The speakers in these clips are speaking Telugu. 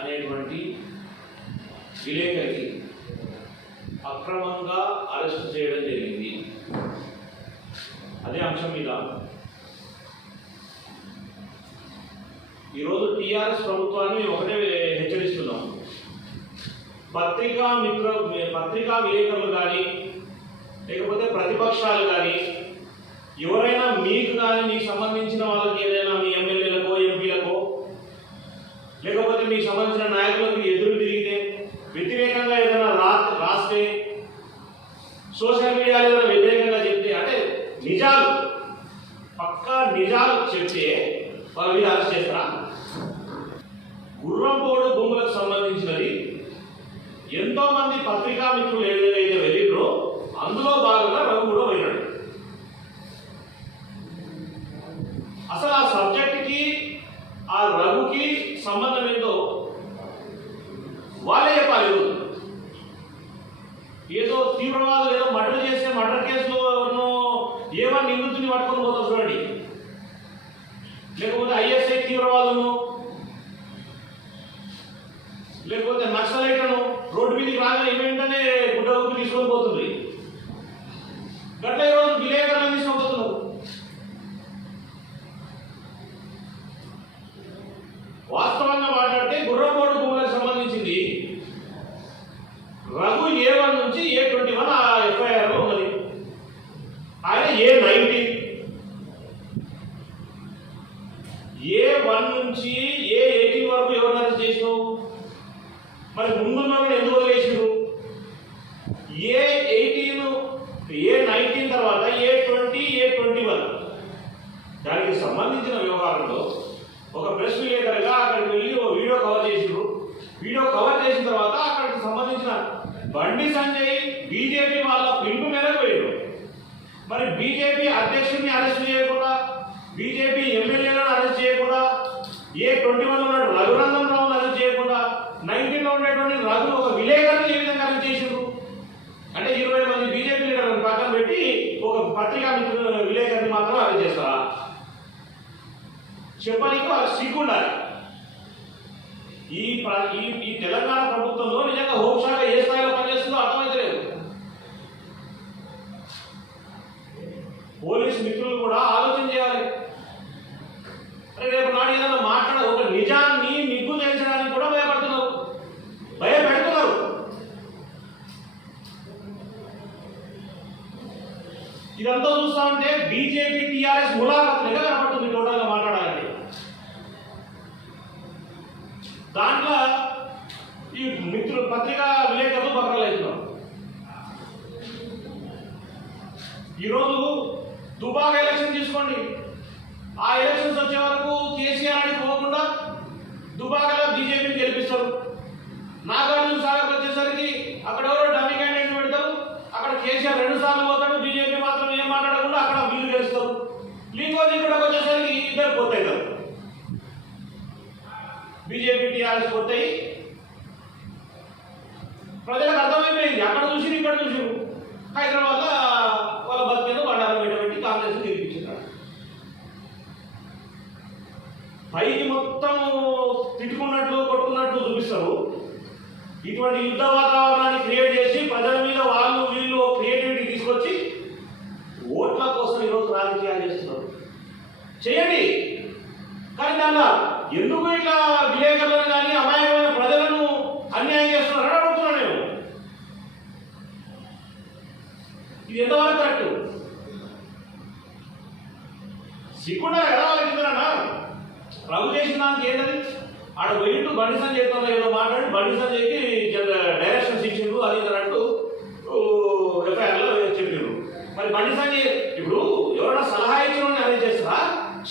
అనేటువంటి విలేకరికి అక్రమంగా అరెస్ట్ చేయడం జరిగింది. అదే అంశం మీద ఈరోజు టీఆర్ఎస్ ప్రభుత్వాన్ని ఒకటే హెచ్చరిస్తున్నాం. పత్రికా విలేకరులు కానీ లేకపోతే ప్రతిపక్షాలు కానీ ఎవరైనా మీకు కానీ మీకు సంబంధించిన వాళ్ళకి ఏదైనా మీ ఎమ్మెల్యేలకో ఎంపీలకో లేకపోతే మీకు సంబంధించిన నాయకులకు ఎదురు తిరిగితే వ్యతిరేకంగా ఏదైనా రాస్తే సోషల్ మీడియాలో ఏదైనా వ్యతిరేకంగా చెప్తే అంటే నిజాలు పక్కా నిజాలు చెప్తే వాళ్ళ మీద అరెస్ట్ చేస్తారా? గుర్రంపోడు భూములకు సంబంధించినది ఎంతో మంది పత్రికా మిత్రులు ఏదైతే వెళ్ళిరో అందులో భాగంగా రఘు కూడా పోయినాడు. అసలు ఆ సబ్జెక్ట్కి ఆ రఘుకి సంబంధం ఏంటో వాళ్ళే చెప్పాలి. ఏదో తీవ్రవాదులు ఏదో మర్డర్ చేస్తే మర్డర్ కేసులో ఏమన్నా నిందితుని పట్టుకొని పోతారు చూడండి, లేకపోతే ఐఎస్ఐ తీవ్రవాదులను లేకపోతే నక్సలైట్లను రోడ్డు మీదకి రాగానే ఏమేంటనే గుడ్డ ఊపి తీసుకొని పోతుంది. గట్ల ఈరోజు విలేకరులను తీసుకోబోతున్నారు. వాస్తవంగా మాట్లాడితే గుర్రంపోడు భూములకు సంబంధించింది రఘు A1 నుంచి A21 ఆ ఎఫ్ఐఆర్లో ఉన్నది. ఆయన A19 A1 నుంచి A18 వరకు ఎవరు అరెస్ట్ చేసినావు? మరి ముందున్న ఎందుకు వదిలేసారు? A18 A19 తర్వాత A20 A21 దానికి సంబంధించిన వ్యవహారంలో ఒక ప్రెస్ విలేకరుగా అక్కడికి వెళ్ళి ఒక వీడియో కవర్ చేసారు. వీడియో కవర్ చేసిన తర్వాత అక్కడికి సంబంధించిన బండి సంజయ్ బీజేపీ వాళ్ళ పిలుపు మేరకు పోయారు. మరి బీజేపీ అధ్యక్షుడిని అరెస్ట్ చేయకుండా బీజేపీ ఎమ్మెల్యేలను అరెస్ట్ చేయకుండా A21 ఉన్నాడు రఘునందన్ రావును అరెస్ట్ చేయకుండా 19లో ఉండేటువంటి రఘు ఒక విలేకరుని ఏ విధంగా అరెస్ట్ చేసారు? అంటే 20 మంది బీజేపీ లీడర్లను పక్కన పెట్టి ఒక పత్రికా విలేకరిని మాత్రం అరెస్ట్ చేస్తారా? చెప్పడానికి వాళ్ళకి సిగ్గుండాలి. ఈ తెలంగాణ ప్రభుత్వంలో నిజంగా హోంశాఖ ఏ స్థాయిలో పనిచేస్తుందో అర్థమైతలేదు. పోలీసు మిత్రులు కూడా ఆలోచన చేయాలి. రేపు నాడు ఏదైనా మాట్లాడ ఒక నిజాన్ని నిగ్గు తేల్చడానికి కూడా భయపెడుతున్నారు. ఇదంతా చూస్తా ఉంటే బీజేపీ టీఆర్ఎస్ ములాఖతులుగా కనపడుతుంది టోటల్గా మాట్లాడాలంటే. దాంట్లో ఈ మిత్రులు పత్రికా విలేకరులు బకరాలు అవుతున్నారు. ఈరోజు దుబాక ఎలక్షన్ తీసుకోండి. ఆ ఎలక్షన్స్ వచ్చే వరకు కేసీఆర్ అని పోకుండా దుబాకలో బీజేపీని గెలిపిస్తారు. నాగార్జున సాగర్కి వచ్చేసరికి అక్కడ ఎవరో డమ్మీ క్యాండిడేట్ పెడతారు. అక్కడ కేసీఆర్ 2 సార్లు పోతాడు, బీజేపీ మాత్రం ఏం మాట్లాడకుండా అక్కడ వీళ్ళు గెలుస్తారు. లింగోజిగూడకు వచ్చేసరికి ఇద్దరు పోతాయి. బీజేపీ టీఆర్ఎస్ పోతాయి. ప్రజలకు అర్థమైపోయింది. అక్కడ చూసి ఇక్కడ చూసి హైదరాబాద్ వాళ్ళ బతికేదో బండారం పెట్టబెట్టి కాంగ్రెస్ గెలిపించారు. పైకి మొత్తం తిట్టుకున్నట్లు కొట్టుకున్నట్లు చూపిస్తారు. ఇటువంటి యుద్ధ వాతావరణాన్ని క్రియేట్ చేసి ప్రజల మీద వాళ్ళు వీళ్ళు క్రియేటివిటీ తీసుకొచ్చి ఓట్ల కోసం ఈరోజు రాజకీయాలు చేస్తున్నారు. చేయండి, కానీ దానిలో ఎందుకు ఇట్లా విలేకరులను కానీ అమాయకమైన ప్రజలను అన్యాయం చేస్తున్నారని అడుగుతున్నాను నేను. ఇది ఎంతవరకు కరెక్ట్? సిగ్గుండా కదా వాళ్ళకి ఇద్దరన్నా రఘు చేసిన దానికి ఏంటది? ఆడ పోయింటూ బండి సంజయ్తో ఏదో మాట్లాడి బండి సంజయ్కి డైరెక్షన్స్ ఇచ్చిండు అది అన్నట్టు ఎఫ్ఐఆర్లో చెప్పారు. మరి బండి సంజయ్ ఇప్పుడు ఎవరైనా సలహా ఇచ్చిన అరేంజ్ చేస్తారా?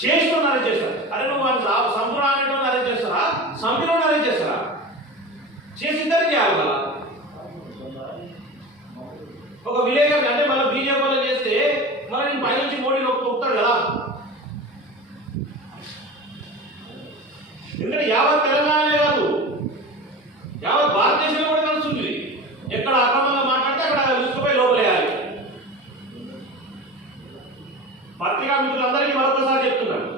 చేసిన అరేంజ్ చేస్తారా? అరే నువ్వు వాళ్ళు సంపురా అనేటువంటి అరేంజ్ చేస్తారా? సంపిలోని అరేంజ్ చేస్తారా? చేసి ఇద్దరు చేయాలి కదా. ఒక విలేకరు అంటే మన బీజేపీలో చేస్తే మరి నేను పైనుంచి మోడీ ఒప్పుతాడు కదా. ఎందుకంటే యావత్ తెలంగాణనే కాదు యావత్ భారతదేశంలో కూడా కలుస్తుంది. ఎక్కడ అక్రమంగా మాట్లాడితే అక్కడ లిస్టుపై లోపలేయాలి. పత్రికా మిత్రులందరికీ మరొకసారి చెప్తున్నాను,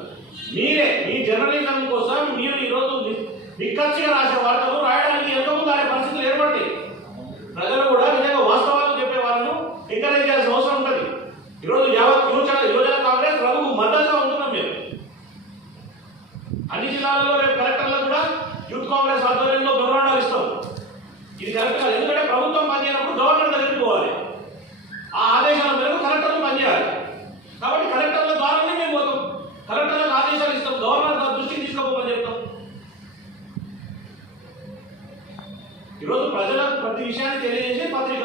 మీరే మీ జర్నలిజం కోసం మీరు ఈరోజు మీకు నిక్కచ్చిగా రాసే వార్తలు రాయడానికి ఎంతో దాని పరిస్థితులు ఏర్పడతాయి. ప్రజలు కూడా నిజంగా వాస్తవాలు చెప్పే వాళ్ళను ఎంకరేజ్ చేయాల్సిన అవసరం ఉంటుంది. ఈరోజు యావత్ యువజన కాంగ్రెస్ ప్రభుత్వ మద్దతుగా ఉంటున్నాం మేము. అన్ని జిల్లాలలో రేపు కలెక్టర్లకు కూడా యూత్ కాంగ్రెస్ ఆధ్వర్యంలో మెమోరాండాలు ఇస్తాం. ఇది కరెక్ట్ కాదు. ఎందుకంటే ప్రభుత్వం పనిచేయనప్పుడు గవర్నర్ దగ్గరికి పోవాలి. ఆ ఆదేశాల మేరకు కలెక్టర్లు పనిచేయాలి. కాబట్టి కలెక్టర్ల ద్వారానే మేము పోతాం. కలెక్టర్లకు ఆదేశాలు ఇస్తాం, గవర్నర్ దృష్టికి తీసుకోమని చెప్తాం. ఈరోజు ప్రజలకు ప్రతి విషయాన్ని తెలియజేసే పత్రిక.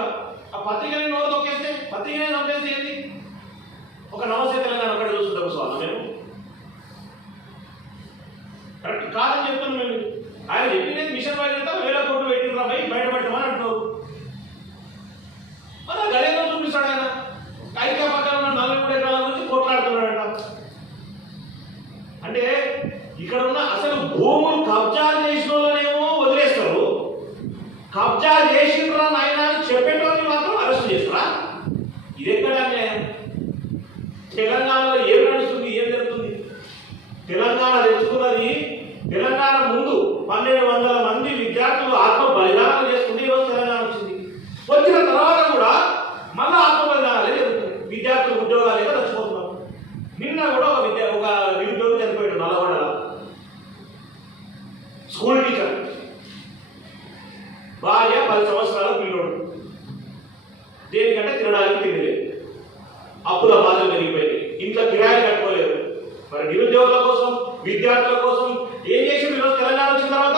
ఆ పత్రికని నోరు తొక్కేస్తే, పత్రికనే చంపేస్తే ఏంటి? ఒక నమస్తే తెలంగాణ ఒకటి చూస్తుంటాం స్వామి. మేము కరెక్ట్ కాదని చెప్తున్నాం. మేము ఆయన చెప్పింది మిషన్ వైద్యంతో 1000 కోట్లు పెట్టిన బయటపెట్టమని అంటున్నారు. మరి గదేదో చూపిస్తాడు ఆయన. ఐక్య పక్కన ఉన్న 43 ఎకరాల నుంచి కోట్లాడుతున్నాడంట. అంటే ఇక్కడ ఉన్న అసలు భూములు కబ్జా చేసిన వాళ్ళనేమో వదిలేస్తారు, కబ్జా చేసిండ్రా నాయన అని చెప్పేటోని మాత్రం అరెస్ట్ చేస్తారా? ఇది ఎక్కడ అన్యాయం? తెలంగాణలో ఏం నడుస్తుంది, ఏం జరుగుతుంది? తెలంగాణ తెచ్చుకున్నది, తెలంగాణ ముందు 1200 మంది విద్యార్థులు ఆత్మ బలిదానాలు చేసుకుంటే ఈరోజు తెలంగాణ వచ్చింది. వచ్చిన తర్వాత కూడా మళ్ళీ ఆత్మ బలిదానాలే జరుగుతుంది. విద్యార్థులు ఉద్యోగాలు లేక చచ్చిపోతున్నారు. నిన్న కూడా ఒక నిరుద్యోగి చనిపోయాడు నల్లగొండల, స్కూల్ టీచర్. భార్య 10 సంవత్సరాల పిల్లోడు. దేనికంటే తినడానికి తినలేదు, అప్పుల బాధలు పెరిగిపోయింది, ఇంట్లో కిరాయి కట్టుకోలేదు. మరి నిరుద్యోగుల కోసం, విద్యార్థుల కోసం ఏం చేసి ఈరోజు తెలంగాణ వచ్చిన తర్వాత?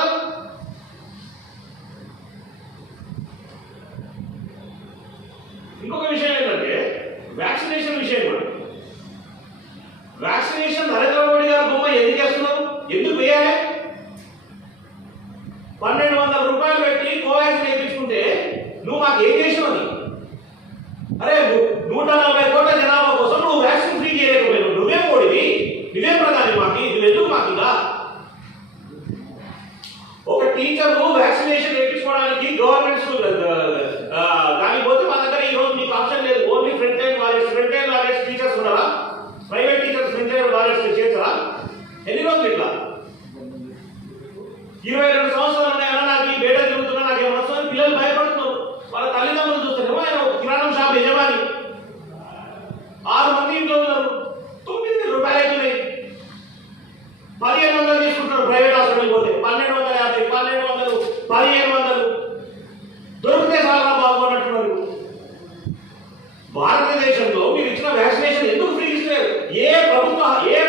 ఇంకొక విషయం ఏంటంటే వ్యాక్సినేషన్ విషయం కూడా. వ్యాక్సినేషన్ నరేంద్ర మోడీ గారు బొమ్మ ఎందుకు వేస్తున్నారు? ఎందుకు వేయాలి? 1200 రూపాయలు పెట్టి కోవాక్సిన్ వేయించుకుంటే నువ్వు మాకు ఏం చేసావని? అరే 140 కోట్ల జనాభా కోసం నువ్వు వ్యాక్సిన్ ఫ్రీ చేయలేకపోయావు. నువ్వేం మోడీవి, నువ్వేం ప్రధాని? మాకు ఇది ఎందుకు? మాకు ఇలా ఒక టీచర్ వ్యాక్సినేషన్ వేయించుకోవడానికి గవర్నమెంట్ స్కూల్ దానికి పోతే మా దగ్గర ఈ రోజు మీకు ఆప్షన్ లేదు. Only front line warriors teachers ఉన్నారా? Private teachers front line warriors చేస్తారా? ఎన్ని రోజులు ఇట్లా? 22 సంవత్సరాలు ఉన్నాయన్నా నాకు ఈ బేట తిరుగుతున్నా, నాకు ఏమైనా వస్తుందని పిల్లలు భయపడుతున్నారు. వాళ్ళ తల్లిదండ్రులు చూస్తేనేమో ఆయన కిరాణం షాప్ యజమాని, 6 మంది ఇంట్లో ఉన్నారు, 9,000 రూపాయలు అవుతున్నాయి. 1500 తీసుకుంటారు ప్రైవేట్ హాస్పిటల్ పోతే, 1250, 1200, 1500 దొరికితే చాలా బాబు అన్నట్టున్నారు. భారతదేశంలో మీరు ఇచ్చిన వ్యాక్సినేషన్ ఎందుకు ఫ్రీ ఇస్తారు? ఏ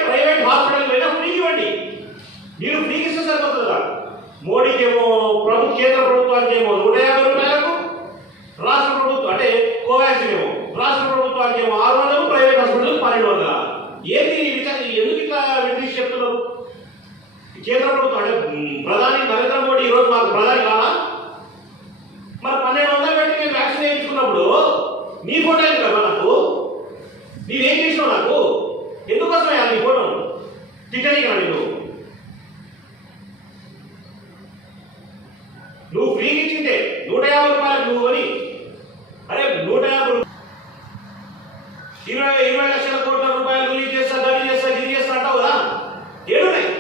ప్రైవేట్ హాస్పిటల్ పోయినా ఫ్రీ ఇవ్వండి. మీరు ఫ్రీ ఇస్తే సరిపోతుందా? మోడీకి ఏమో కేంద్ర ప్రభుత్వానికి ఏమో 150 రూపాయలకు, రాష్ట్ర ప్రభుత్వం అంటే కోవాక్సిన్ ఏమో రాష్ట్ర ప్రభుత్వానికి ఏమో 600, ప్రైవేట్ హాస్పిటల్ 1200. ఏంటి ఎందుకు ఇట్లా విడదీసి చెప్తున్నారు? కేంద్ర ప్రభుత్వం అంటే ప్రధాని నరేంద్ర మోడీ ఈరోజు మాకు ప్రధాని కాదా? మరి 1200 పెట్టి నేను వ్యాక్సిన్ వేయించుకున్నప్పుడు నీ ఫోటో ఏంటి కదా? నాకు నీవేం చేసినావు? నాకు ఎందుకోసం నీ ఫోటో తిట్టడానికి రా? నువ్వు ఫ్రీకి ఇచ్చింటే 150 రూపాయలకు నువ్వు అని, అరే 150 20 లక్షల కోట్ల రూపాయలు రిలీజ్ చేస్తా, గది చేస్తా, గిరి చేస్తా అంటావు కదా? ఏడున్నాయి?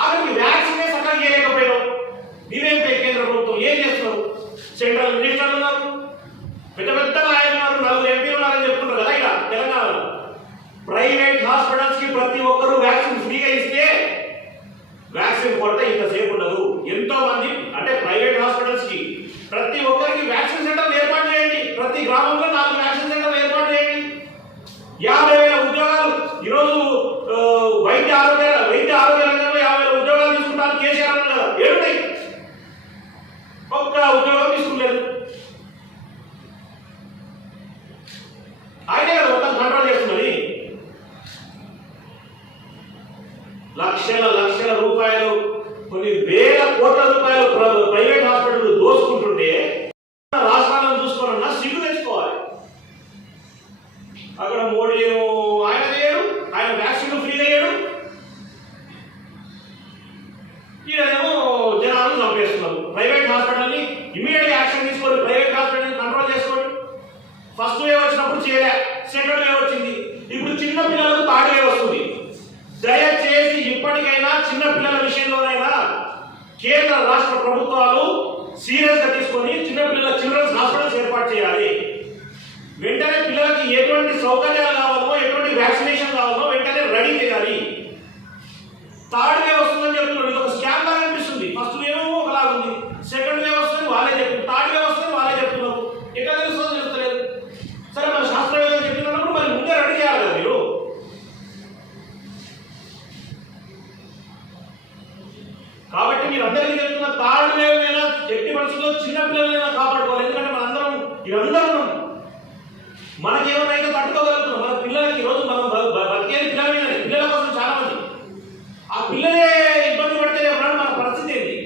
ఆఖరికి వ్యాక్సినే సక్కగా చేయలేకపోయావు. నీవేం కేంద్ర ప్రభుత్వం ఏం చేస్తున్నావు? సెంట్రల్ మినిస్టర్లు ఉన్నారు, పెద్ద పెద్ద నాయకులు ఉన్నారు, 4 ఎంపీలు ఉన్నారని చెప్తున్నారు కదా. ఇలా తెలంగాణలో ప్రైవేట్ హాస్పిటల్స్ కి ప్రతి ఒక్కరూ వ్యాక్సిన్ ఫ్రీగా ఇస్తే వ్యాక్సిన్ కొరత ఇంతసేపు ఉండదు. ఎంతో మంది అంటే ప్రైవేట్ హాస్పిటల్స్ కి ప్రతి ఒక్కరికి వ్యాక్సిన్ సెంటర్లు ఏర్పాటు చేయండి. ప్రతి గ్రామంలో 4 వ్యాక్సిన్ సెంటర్లు ఏర్పాటు చేయండి. 50,000 ఉద్యోగాలు ఈరోజు వైద్య ఆరోగ్య రంగంలో 50,000 ఉద్యోగాలు తీసుకుంటారు కేసీఆర్ అన్నారు కదా. ఏడున్నాయి? ఒక్క ఉద్యోగం తీసుకున్నారు. ఆయనే కదా మొత్తం కంట్రోల్ చేస్తున్నది. లక్షల రూపాయలు, కొన్ని వేల కోట్ల రూపాయలు ప్రైవేట్ హాస్పిటల్ దోచుకుంటుంటే రాష్ట్రాలను చూసుకోవాలన్నా సిగ్గు తెచ్చుకోవాలి. అక్కడ మోడీ ఏమో ఆయన చేయడు, ఆయన వ్యాక్సిన్ ఫ్రీగా చేయడు, ఈయనేమో జనాలను చంపేస్తున్నారు. ప్రైవేట్ హాస్పిటల్ని ఇమీడియట్ యాక్షన్ తీసుకోండి, ప్రైవేట్ హాస్పిటల్ని కంట్రోల్ చేసుకోండి. ఫస్ట్ వేవ్ వచ్చినప్పుడు చేయలే, సెకండ్ వేవ్ వచ్చింది, ఇప్పుడు చిన్న పిల్లలకు థర్డ్ వేవ్ వస్తుంది. దయచేసి ఇప్పటికైనా చిన్న పిల్లల విషయంలోనైనా కేంద్ర రాష్ట్ర ప్రభుత్వాలు సీరియస్ గా తీసుకొని చిల్డ్రన్స్ హాస్పిటల్స్ ఏర్పాటు చేయాలి. వెంటనే పిల్లలకి ఎటువంటి సౌకర్యాలు కావాలో, ఎటువంటి వ్యాక్సినేషన్ కావాలో వెంటనే రెడీ చేయాలి. థర్డ్ వేవ్ వస్తుందని చెప్తున్నారు. ఇది ఒక స్కామ్ లాగా అనిపిస్తుంది. ఫస్ట్ వేవ్ ఒకలాగా ఉంది, సెకండ్ వేవ్ వస్తుంది వాళ్ళే చెప్తున్నారు, థర్డ్ వేవ్ వస్తుంది వాళ్ళే చెప్తున్నారు. ఎట్లా తెలుస్తుందో తెలుస్తలేదు. సరే మన శాస్త్రవేత్తలు చెప్పినప్పుడు మరి ముందే రెడీ చేయాలి కదా మీరు. కాబట్టి మీరు అందరికీ చెప్తున్న థర్డ్ వేవ్ అయినా ఎట్టి పరిస్థితుల్లో చిన్న పిల్లలైనా కాపాడుకోవాలి. ఎందుకంటే మనందరం ఇదందరూ మనకేమైనా అయితే తట్టుకోగలుగుతున్నాం. మన పిల్లలకి ఈరోజు మనం బతికేది పిల్లలైనా, పిల్లల కోసం చాలా మంది ఆ పిల్లలే ఇబ్బంది పడితే రేపు మన పరిస్థితి ఏంటి?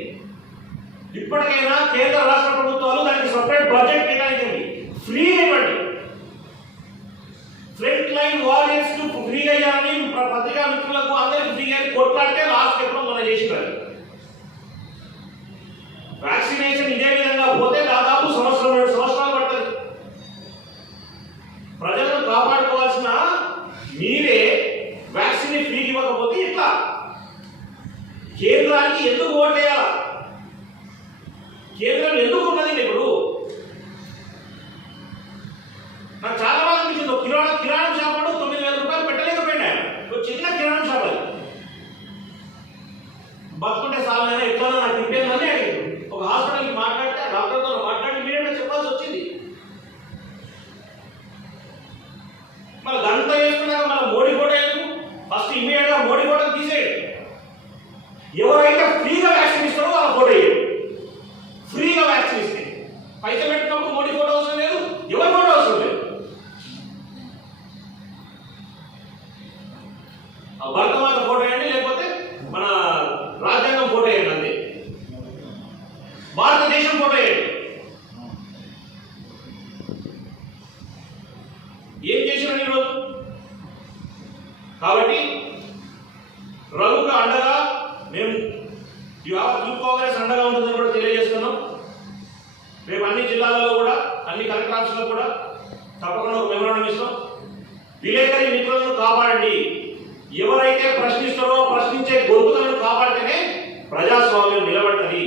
ఇప్పటికైనా కేంద్ర రాష్ట్ర ప్రభుత్వాలు దానికి సపరేట్ బడ్జెట్ కేటాయించండి, ఫ్రీ ఇవ్వండి. ఫ్రంట్ లైన్ వారియర్స్ కు ఫ్రీ అయ్యాలని పత్రికా మిత్రులకు అందరికి ఫ్రీ అని కొట్లాడితే లాస్ట్ ఎప్పుడో మనం చేసినారు. వ్యాక్సినేషన్ ఇదే విధంగా పోతే దాదాపు సంవత్సరం 2 సంవత్సరాలు పడుతుంది. ప్రజలను కాపాడుకోవాల్సిన మీరే వ్యాక్సిన్ ఫ్రీ ఇవ్వకపోతే ఇట్లా కేంద్రానికి ఎందుకు ఓటేయాలా? కేంద్రం ఎందుకు ఉన్నది? ఇప్పుడు నాకు చాలా బాగా అనిపించింది. ఒక కిరాణా షాప్ 9,000 రూపాయలు పెట్టలేకపోయినా, ఒక చిన్న కిరాణా షాప్ అది బతుకుంటే సాలైనా ఎట్లా నాకు తింటేందని అడిగాడు. ఒక హాస్పిటల్కి మాట్లాడితే ఆ డాక్టర్తో మాట్లాడి ఇమీడియట్గా చెప్పాల్సి వచ్చింది. మళ్ళీ గంట వేసుకున్నాక మన మోడీ ఫోటో ఎందుకు? ఫస్ట్ ఇమీడియట్ గా మోడీ ఫోటో తీసేయండి. ఎవరైతే ఫ్రీగా వ్యాక్సిన్ ఇస్తారో వాళ్ళ ఫోటో వేయండి. ఫ్రీగా వ్యాక్సిన్ ఇస్తే పైసలు పెట్టినప్పుడు మోడీ ఫోటో అవసరం లేదు, ఎవరి ఫోటో అవసరం లేదు. భరతమాత ఫోటో వేయండి, లేకపోతే మన రాజ్యాంగం ఫోటో వేయండి, అంతే. భారతదేశం ఫోటో వేయండి. ఏం చేసినా ఈరోజు? కాబట్టి రఘుకు అండగా మేము యూత్ కాంగ్రెస్ అండగా ఉంటుందని కూడా తెలియజేస్తున్నాం. రేపు అన్ని జిల్లాలలో కూడా, అన్ని కలెక్టర్ ఆఫీసులో కూడా తప్పకుండా ఒక మెమోరాండం ఇస్తాం. విలేకరి మిత్రులను కాపాడండి. ఎవరైతే ప్రశ్నిస్తారో ప్రశ్నించే గొంతులను కాపాడితేనే ప్రజాస్వామ్యం నిలబడుతుంది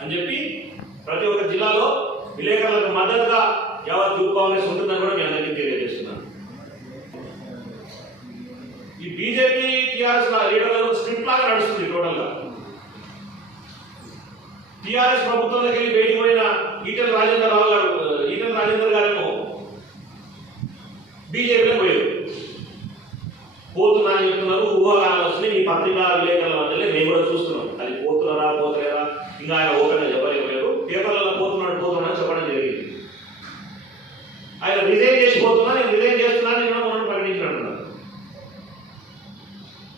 అని చెప్పి ప్రతి ఒక్క జిల్లాలో విలేకరులకు మద్దతుగా యావత్ యూత్ కాంగ్రెస్ ఉంటుందని కూడా మీ అందరికీ తెలియజేస్తున్నాను. ఈ బీజేపీ టీఆర్ఎస్ లీడర్లకు స్క్రిప్ట్ లాగా నడుస్తుంది టోటల్ గా. టీఆర్ఎస్ ప్రభుత్వంలోకి వెళ్ళి బయటికి పోయిన ఈటెల రాజేందర్ గారేమో బీజేపీలో పోయారు. పోతున్నా అని చెప్తున్నారు, ఊహాగానాలు వస్తున్నాయి. మీ పత్రికా విలేకరుల మధ్యలో మేము కూడా చూస్తున్నాం. అది పోతున్నారా పోతలేరా ఇంకా ఆయన ఓపెన్ గా చెప్పలేకపోయారు. పేపర్లలో పోతున్నాడు చెప్పడం జరిగింది. ఆయన రిజైన్ చేసిపోతున్నా, నేను రిజైన్ చేస్తున్నా నేను మనం ప్రకటించినట్టున్నాను.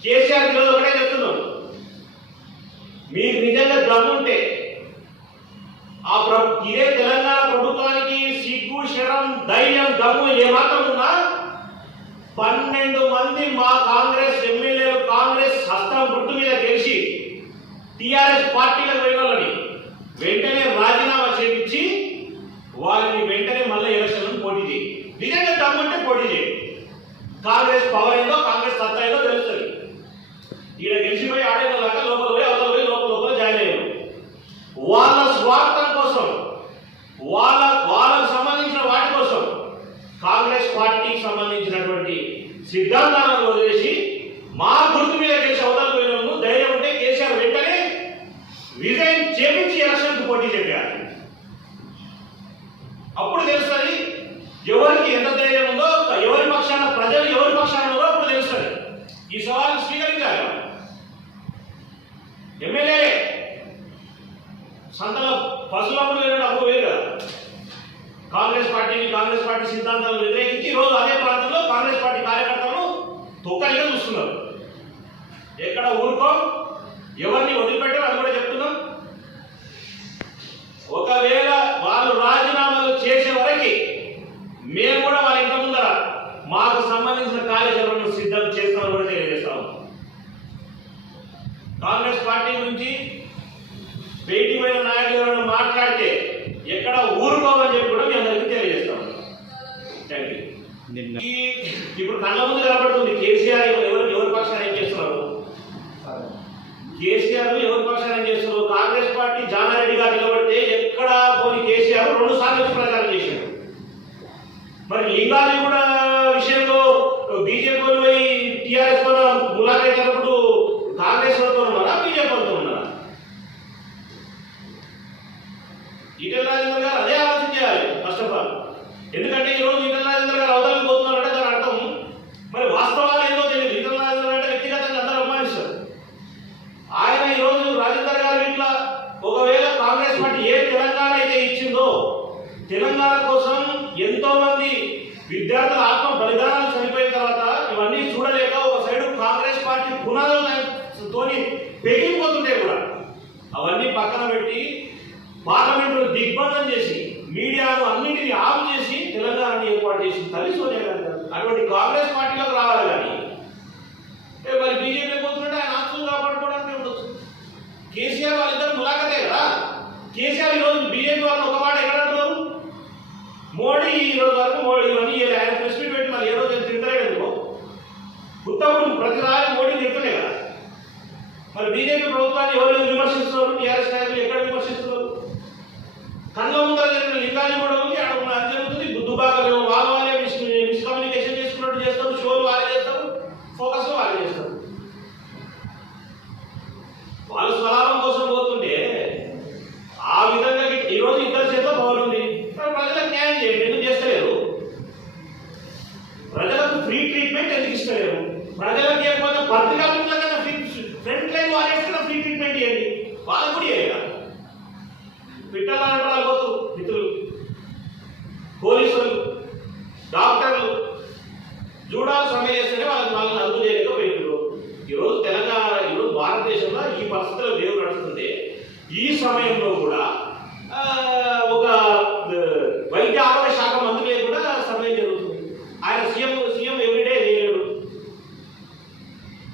కేసీఆర్ ఈరోజు ఒకటే చెప్తున్నాం, మీకు నిజంగా దమ్ముంటే ఇదే తెలంగాణ ప్రభుత్వానికి సిగ్గు, శరం, ధైర్యం, దమ్ము ఏమాత్రం ఉన్నా 12 మంది మా కాంగ్రెస్ ఎమ్మెల్యేలు కాంగ్రెస్ హస్తం గుర్తు మీద గెలిచి టీఆర్ఎస్ పార్టీలకు పోయిన వాళ్ళని వెంటనే రాజీనామా చేయించి వారిని వెంటనే మళ్ళీ ఎలక్షన్ పోటీ చేయి. నిజంగా దమ్ముంటే పోటీ చేయి. కాంగ్రెస్ పవర్ ఏదో, కాంగ్రెస్ సత్తా ఏదో తెలుస్తుంది. ఈడ గెలిచిపోయి ఆడేదో దాకా లోపల పోయి అవతల పోయి లోపల జాయిన్ అయ్యారు. వాళ్ళ స్వార్థం కోసం, వాళ్ళకు సంబంధించిన వాటి కోసం కాంగ్రెస్ పార్టీకి సంబంధించినటువంటి సిద్ధాంతాలను వదిలేసి మా గుర్తు మీద గెలిచి అవతల పోయిన ధైర్యం ఉంటే కేసీఆర్ వెంటనే రిజైన్ చేపించి ఎలక్షన్ పోటీ చేయాలి. అప్పుడు తెలుస్తుంది ఎవరికి ఎంత ధైర్యం ఉందో, ఎవరి పక్షాన ప్రజలు ఎవరి పక్షాన ఉందో అప్పుడు తెలుస్తుంది. ఈ సవాలు స్వీకరించాలి. ఎమ్మెల్యే సంతలో పశువులు లేనట్టు అప్పుడు వేరు కదా. కాంగ్రెస్ పార్టీ సిద్ధాంతాలను వ్యతిరేకించి ఈరోజు అదే ప్రాంతంలో కాంగ్రెస్ పార్టీ కార్యకర్తలను తొక్కలిగా చూస్తున్నారు. ఎక్కడ ఊరుకో, ఎవరిని వదిలిపెట్టారు అది కూడా చెప్తున్నాం. ఒకవేళ వాళ్ళు రాజీనామాలు చేసే వరకు మేము కూడా వాళ్ళ ఇంటి ముందర మాకు సంబంధించిన కార్యాచరణను సిద్ధం చేస్తామని కూడా తెలియజేస్తాము. కాంగ్రెస్ పార్టీ నుంచి బయటికి పోయిన నాయకులు ఎవరైనా మాట్లాడితే ఎక్కడ ఊరుకోమని చెప్పి కూడా మీ అందరికీ తెలియజేస్తాము. Thank you. ఇప్పుడు కళ్ళ ముందు కనబడుతుంది కేసీఆర్ ఎవరి పక్షాన ఏం చేస్తున్నారు. కేసీఆర్ ఎవరి పక్షాన చేస్తున్నారు? కాంగ్రెస్ పార్టీ జానారెడ్డి గారు నిలబడితే ఎక్కడ పోని కేసీఆర్ 2 సార్లు వచ్చి ప్రచారం చేశారు. మరి లింగాది కూడా విషయంలో బీజేపీ పోయి టీఆర్ఎస్ తో ములాఖాత్ అయినప్పుడు కాంగ్రెస్ తో ఉన్నారా, బీజేపీ తో ఉన్నారా? ఈటెల రాజేందర్ గారు అదే ఆలోచన చేయాలి ఫస్ట్ ఆఫ్ ఆల్. ఎందుకంటే ఈరోజు ఈటెల రాజేందర్ గారు అవతలకి పోతున్నారంటే దాని అర్థం మరి వాస్తవాలు ఏదో తెలియదు. ఈటెల రాజేందర్ అంటే వ్యక్తిగతంగా అందరూ అభిమానిస్తారు. ఆయన ఈరోజు రాజేందర్ గారు ఇట్లా ఒకవేళ కాంగ్రెస్ పార్టీ ఏ తెలంగాణ అయితే ఇచ్చిందో, తెలంగాణ కోసం ఎంతో మంది విద్యార్థుల ఆత్మ బలిదానాలు చనిపోయిన తర్వాత ఇవన్నీ చూడలేక ఒక సైడు కాంగ్రెస్ పార్టీ పునాదులతోని పెగిలిపోతుంటే కూడా అవన్నీ పక్కన పెట్టి పార్లమెంటును దిగ్బంధం చేసి మీడియాను అన్నింటినీ ఆఫ్ చేసి తెలంగాణని ఏర్పాటు చేసి తల్లి సోనియా గాంధీ గారు అటువంటి కాంగ్రెస్ పార్టీలోకి రావాలి. కానీ మరి బీజేపీ పోతుంటే ఆయన ఆస్తులు కాపాడుకోవడానికి ఉండొచ్చు. కేసీఆర్ వాళ్ళిద్దరు ములాఖతే కదా. కేసీఆర్ ఈరోజు బీజేపీ వాళ్ళు ఒక మాట ఎక్కడ అంటున్నారు? మోడీ ఈ రోజు వరకు మోడీ ఇవన్నీ ఆయన ప్రెస్ మీట్ పెట్టి మరి ఏ రోజు తింటలేడు ఎందుకో. ఉత్తప్పుడు ప్రతిసారి మోడీ తింటలే కదా. మరి బీజేపీ ప్రభుత్వాన్ని ఎవరు విమర్శిస్తున్నారు? టీఆర్ఎస్ నాయకులు ఎక్కడ విమర్శిస్తున్నారు? కళ్ళ ముందర జరిగిన లింగాన్ని కూడా ఉంది, అక్కడ అది జరుగుతుంది. దుబ్బాకలు వాళ్ళే మిస్కమ్యూనికేషన్ చేసుకున్నట్టు చేస్తారు, షోలు వాళ్ళే చేస్తారు, ఫోకస్ వాళ్ళే చేస్తారు. వాళ్ళు స్వలాభం కోసం పోతుంటే ఆ విధంగా ఈరోజు ఇద్దరు చేతిలో పవర్ ఉంది. ప్రజలకు న్యాయం చేయండి, ఎందుకు చేస్తలేరు? ప్రజలకు ఫ్రీ ట్రీట్మెంట్ ఎందుకు ఇస్తలేరు? ప్రజలకు ఇవ్వకపోతే పత్రికా మిత్రులకన్నా front line warriors free treatment ఇవ్వండి, వాళ్ళకు కూడా ఇవ్వాలి. పిట్టలు మిత్రులు, పోలీసులు, డాక్టర్లు జూడాలు సమ్మె చేస్తేనే వాళ్ళని అదుపు చేయలేకపోయారు. ఈరోజు తెలంగాణ, ఈరోజు భారతదేశంలో ఈ పరిస్థితుల్లో దేవుడు నడుస్తుంది. ఈ సమయంలో కూడా ఒక వైద్య ఆరోగ్య శాఖ మంత్రి కూడా సమ్మె జరుగుతుంది. ఆయన సీఎం ఎవ్రీడే చేయలేడు.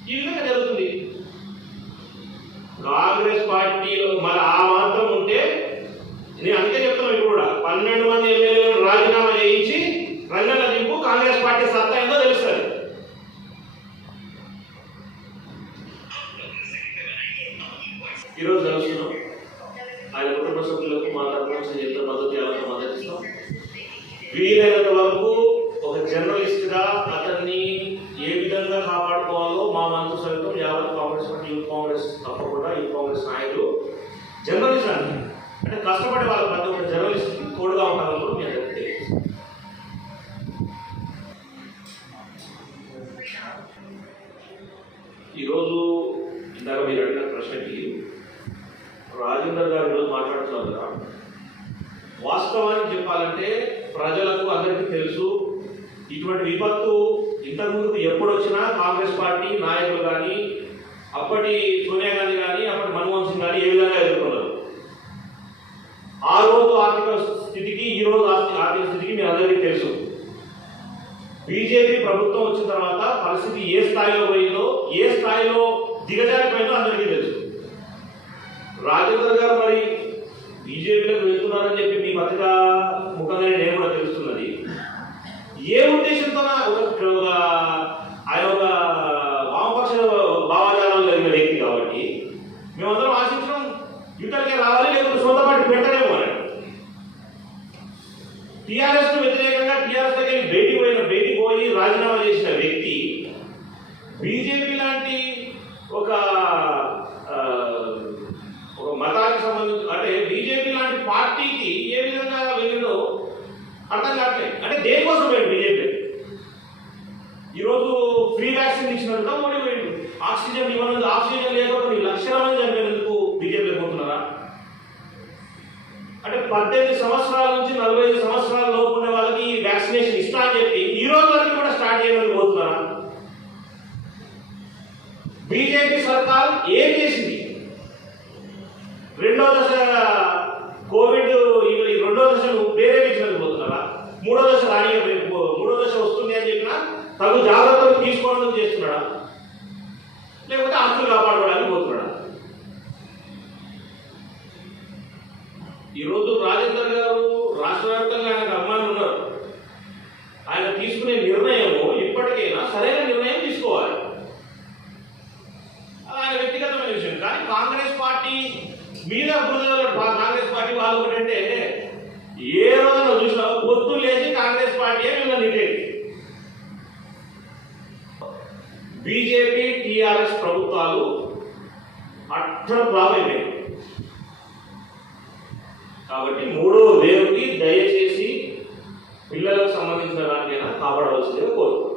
ఈ విధంగా జరుగుతుంది. కాంగ్రెస్ పార్టీలో మరి ఆ మాత్రం ఉంటే నేను అందుకే చెప్తున్నాను. ఇప్పుడు కూడా 12 మంది ఎమ్మెల్యేలను రాజీనామా చేయించి రంగంలో దింపు, కాంగ్రెస్ పార్టీ సత్తా ఏందో తెలుస్తుంది. ఈరోజు కలుస్తున్నాం. ఆయన కుటుంబ సభ్యులకు మా తరఫున ఎంత మద్దతు చేయాలని మద్దతిస్తాం. వీలైనంత వరకు ఒక జర్నలిస్ట్గా అతన్ని ఏ విధంగా కాపాడుకోవాలో మా వంతు సైతం యావత్ కాంగ్రెస్ పార్టీ, యూత్ కాంగ్రెస్ తప్పకుండా యూత్ కాంగ్రెస్ నాయకులు జర్నలిస్టాన్ని అంటే కష్టపడే వాళ్ళ ప్రతి ఒక్క జర్నలిస్ట్ తోడుగా ఉంటారని మీ అందరికీ తెలియదు. ఈరోజు ఇందాక మీరు అడిగిన ప్రశ్నకి రాజేందర్ గారు ఈరోజు మాట్లాడుతున్నారు కదా, వాస్తవానికి చెప్పాలంటే ప్రజలకు అందరికీ తెలుసు ఇటువంటి విపత్తు ఇంతకుముందు ఎప్పుడు వచ్చినా కాంగ్రెస్ పార్టీ నాయకులు కానీ, అప్పటి సోనియా గాంధీ కానీ, అప్పటి మన్మోహన్ సింగ్ కానీ ఏ విధంగా ఎదుర్కొన్నారు. ఆ రోజు ఆర్థిక స్థితికి ఈ రోజు ఆర్థిక స్థితికి మీ అందరికీ తెలుసు. బీజేపీ ప్రభుత్వం వచ్చిన తర్వాత పరిస్థితి ఏ స్థాయిలో పోయిందో, ఏ స్థాయిలో దిగజారిపోయిందో అందరికీ తెలుసు. రాజేందర్ గారు మరి బీజేపీలోకి వెళ్తున్నారని చెప్పి మీ పత్రిక ముఖంగానే నేను కూడా తెలుస్తున్నది. ఏ ఉద్దేశంతో ఆయన ఒక వామపక్ష భావజాలం కలిగిన వ్యక్తి కాబట్టి మేమందరం ఆశించడం యువతలకే రావాలి, లేకపోతే సొంత పార్టీ పెట్టలేము అని. టీఆర్ఎస్ కు వ్యతిరేకంగా టీఆర్ఎస్ దగ్గర బయటికి పోయి రాజీనామా చేసిన వ్యక్తి బీజేపీ లాంటి ఒక మతానికి సంబంధించి అంటే బీజేపీ లాంటి పార్టీకి ఏ విధంగా వెళ్ళిందో అర్థం కావట్లేదు. అంటే దేనికోసం పోయింది బీజేపీ? ఈరోజు ఫ్రీ వ్యాక్సిన్ ఇచ్చినందుకు మోడీ పోయింది. ఆక్సిజన్ ఇవ్వనందుకు, ఆక్సిజన్ లేకపోతే లక్షల మంది చనిపోయినందుకు బీజేపీ పోతున్నారా? అంటే 18 సంవత్సరాల నుంచి 45 సంవత్సరాల లోపు ఉండే వాళ్ళకి వ్యాక్సినేషన్ ఇస్తా అని చెప్పి ఈ రోజు వరకు కూడా స్టార్ట్ చేయడానికి పోతున్నారా? బీజేపీ సర్కార్ ఏం చేసింది? రెండో దశ కోవిడ్ ఈ రెండో దశను ప్రేరేపించినందుకు పోతున్నారా? మూడో దశ మూడో దశ వస్తుంది అని చెప్పినా తగు జాగ్రత్తలు తీసుకోవడం చేస్తున్నాడా? లేకపోతే ఆస్తులు కాపాడుకోవడానికి పోతున్నాడా? ఈరోజు రాజేందర్ గారు రాష్ట్ర వ్యాప్తంగా ఆయనకు అభిమానులు ఉన్నారు. ఆయన తీసుకునే నిర్ణయము ఇప్పటికైనా సరైన నిర్ణయం తీసుకోవాలి. ఆయన వ్యక్తిగతమైన విషయం. కానీ కాంగ్రెస్ పార్టీ మీద కాంగ్రెస్ పార్టీ వాళ్ళు ఒకటంటే ఏ రోజున చూసినా పొద్దు లేచి కాంగ్రెస్ పార్టీ మిమ్మల్ని నిట్టేది. బీజేపీ టీఆర్ఎస్ ప్రభుత్వాలు అట్లా ప్రాబ్లమే. కాబట్టి మూడో వేవ్కి దయచేసి పిల్లలకు సంబంధించిన దానికైనా కాపాడవలసిందిగా కోరుతున్నాను.